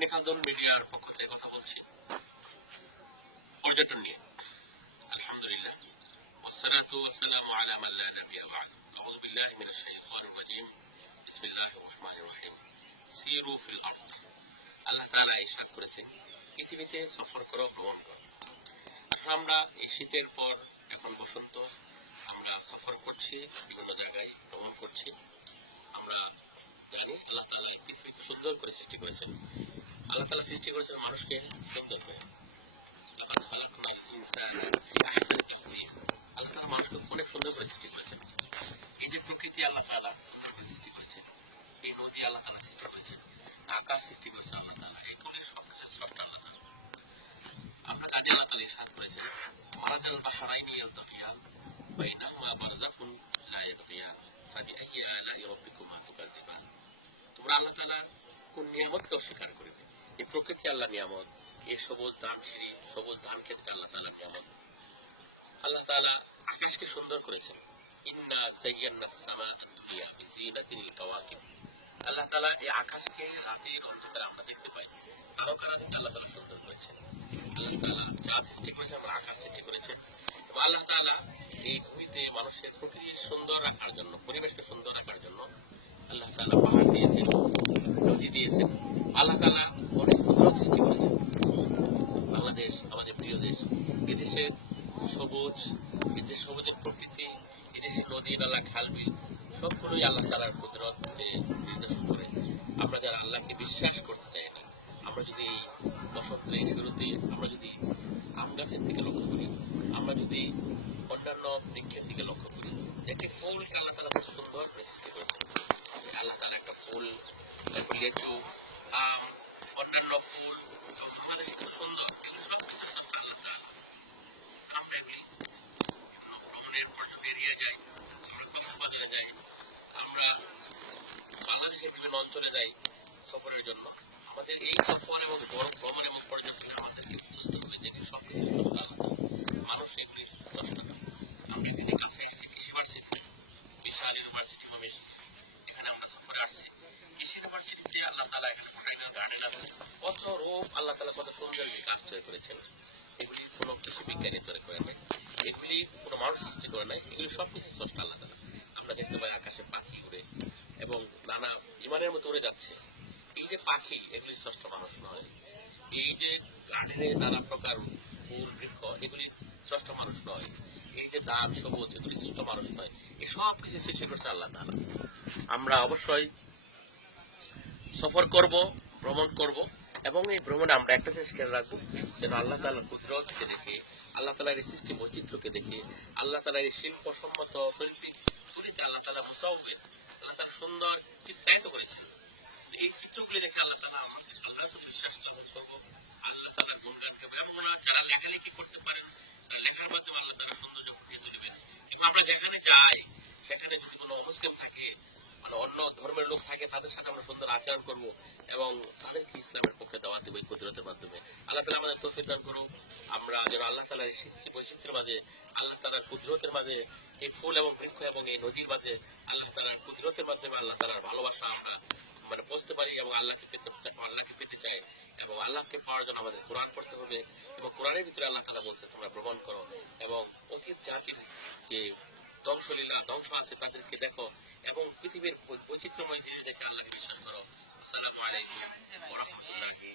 নিখালদন মিডিয়ার পক্ষ থেকে কথা বলছি পর্যটন নিয়ে। আলহামদুলিল্লাহ, والصلاة والسلام على من لا نبي بعد. أعوذ بالله من الشيطان الرجيم. بسم الله الرحمن الرحيم. سيروا في الأرض. আল্লাহ তাআলা ইরশাদ করেছেন, পৃথিবীতে সফর করো, ভ্রমণ করো। আসলে আমরা এই শীতের পর এখন বসন্ত, আমরা সফর করছি, বিভিন্ন জায়গায় ভ্রমণ করছি। আমরা জানি আল্লাহ তাআলা পৃথিবীকে সুন্দর করে সৃষ্টি করেছেন। আল্লাহ তাআলা সৃষ্টি করেছেন মানুষকে সুন্দর করে। লাকাদ খালাকনাল ইনসানা ফি আহসানি তাকওয়িম। আল্লাহ তাআলা মানুষকে অনেক সুন্দর করে সৃষ্টি করেছেন। এই যে প্রকৃতি আল্লাহ তাআলা সুন্দর করে সৃষ্টি করেছেন, এই নদী আল্লাহ তাআলা সৃষ্টি করেছেন, আকাশ সৃষ্টি করেছেন আল্লাহ তাআলা, এইগুলি সবকিছু স্রষ্টা আল্লাহ তাআলা। আমরা জানি আল্লাহ তাআলা ইরশাদ করেছেন, মারাজাল বাহরাইনি ইয়ালতাকিয়ান বাইনাহুমা বারযাখুন লা ইয়াবগিয়ান ফাবিআইয়ি আলাই রাব্বিকুমা তুকাযিবান। তোমরা আল্লাহ তাআলা কোন নিয়ামতকে অস্বীকার করবে? এই প্রকৃতি আল্লাহ নিয়ামত, এই সবুজ ধান সিঁড়ি, সবুজ ধান ক্ষেতটা আল্লাহ তাআলা নিয়ামত। আল্লাহ তাআলা আকাশকে সুন্দর করেছেন। ইন্না যায়্যানাস সামাআ দুনিয়া বিজিনাতিল কাওয়াকিব। আল্লাহ তাআলা এই আকাশকে রাতের অন্ধকারে আমরা দেখতে পাই, তারকারাজিকে আল্লাহ তাআলা সুন্দর করেছেন। আল্লাহ তাআলা চাঁদ সৃষ্টি করেছেন, আমরা আকাশ সৃষ্টি করেছেন। এবং আল্লাহ তাআলা এই ভূমিতে মানুষের প্রকৃতি সুন্দর রাখার জন্য, পরিবেশকে সুন্দর রাখার জন্য আল্লাহ তাআলা পাহাড় দিয়েছেন, নদী দিয়েছেন। আল্লাহ তাআলা অনেক কুদরত সৃষ্টি করেছেন। বাংলাদেশ আমাদের প্রিয় দেশ, এদেশে সবুজ, এদেশে সবুজের প্রকৃতি, এদেশে নদী নালা খালবিল সবগুলোই আল্লাহ তাআলার কুদরতকে নির্দেশন করে। আমরা যারা আল্লাহকে বিশ্বাস করতে চাই না, আমরা যদি এই বসন্তের এই শুরুতে আমরা যদি আম গাছের দিকে লক্ষ্য করি, আমরা যদি অন্যান্য বৃক্ষের দিকে লক্ষ্য করি, একটি ফুলকে আল্লাহ তাআলা খুব সুন্দর করে সৃষ্টি করেছেন। আল্লাহ তাআলা একটা ফুল, তারপর লেচু, আম, অন্যান্য ফুল এবং বাংলাদেশে কত সুন্দর, এগুলো সব কিছু আল্লাহ তাআলা। আমরা এগুলি ভ্রমণের পর্যটন এরিয়া যাই, আমরা কক্সবাজারে যাই, আমরা বাংলাদেশের বিভিন্ন অঞ্চলে যাই সফরের জন্য। আমাদের এই সফর এবং ভ্রমণ এবং পর্যটনে আমাদেরকে বুঝতে হবে যে সব কিছু স্রষ্টা আল্লাহ তাআলা, মানুষ এগুলি স্রষ্টা না। আমরা এখানে কাছে এসেছি কৃষি ইউনিভার্সিটি, বিশাল ইউনিভার্সিটি ময়মনসিংহ, এখানে আমরা সফরে আসছি। কৃষি ইউনিভার্সিটিতে আল্লাহ তাআলা এখানে বোটানিক্যাল গার্ডেন আছে, কত রূপ আল্লাহ তাআলা কত সুন্দর গাছ তৈরি করেছেন। এগুলি কোনো কৃষি বিজ্ঞানী তৈরি করে নাই, এগুলি কোনো মানুষ সৃষ্টি করে নাই, এগুলি সব কিছু স্রষ্টা আল্লাহ তাআলা। আমরা দেখতে পাই আকাশে পাখি উড়ে এবং নানা বিমানের মতো উড়ে যাচ্ছে। এই যে পাখি, এগুলি স্রষ্টা মানুষ নয়। এই যে গার্ডেনে নানা প্রকার ফুল বৃক্ষ, এগুলি স্রষ্টা মানুষ নয়। এই যে ধান সবুজ, এগুলি স্রষ্টা মানুষ নয়। এই সব কিছু সৃষ্টি করছে আল্লাহ তাআলা। আমরা অবশ্যই সফর করব, ভ্রমণ করব এবং এই ভ্রমণে আমরা একটা জিনিস খেয়াল রাখবো, যেন আল্লাহ তাআলার কুদরতকে দেখে, আল্লাহ তাআলার এই সৃষ্টি বৈচিত্র্যকে দেখে, আল্লাহ তাআলার এই শিল্পসম্মত শৈল্পিক তুলিতে আল্লাহ তাআলা মুসাউবির, আল্লাহ তাআলা সুন্দর চিত্রায়িত করেছেন। এই চিত্রগুলি দেখে আল্লাহ তাআলা আমাদের আল্লাহর প্রতি বিশ্বাস স্থাপন করবো, আল্লাহ তাআলার গুণগান গাবো। এমন যারা লেখালেখি করতে পারেন, তারা লেখার মাধ্যমে আল্লাহ তাআলা সৌন্দর্য ফুটিয়ে তুলবেন। এবং আমরা যেখানে যাই, সেখানে যদি কোনো অমুসলিম থাকে, মানে অন্য ধর্মের লোক থাকে, তাদের সাথে আমরা সুন্দর আচরণ করবো এবং তাদেরকে ইসলামের পক্ষে দাওয়াত দেব এই কুদরতের মাধ্যমে। আল্লাহ তাআলা আমাদের তৌফিক দান করুন। আমরা যেন আল্লাহ তাআলার সৃষ্টি বৈচিত্র্যের মাঝে, আল্লাহ তাআলার কুদরতের মাঝে, এই ফুল এবং বৃক্ষ এবং এই নদীর মাঝে আল্লাহ তাআলার কুদরতের মাধ্যমে আল্লাহ তাআলার ভালোবাসা আমরা মানে বুঝতে পারি এবং আল্লাহকে পেতে চাই। এবং আল্লাহকে পাওয়ার জন্য আমাদের কোরআন পড়তে হবে এবং কোরআনের ভিতরে আল্লাহ তাআলা বলছে তোমরা ভ্রমণ করো এবং অতীত জাতির যে ধ্বংসলীলা, ধ্বংস আছে তাদেরকে দেখো এবং পৃথিবীর বৈচিত্র্যময় জিনিস দেখে আল্লাহকে বিশ্বাস করো। আসসালামু আলাইকুম ওয়া রাহমাতুল্লাহি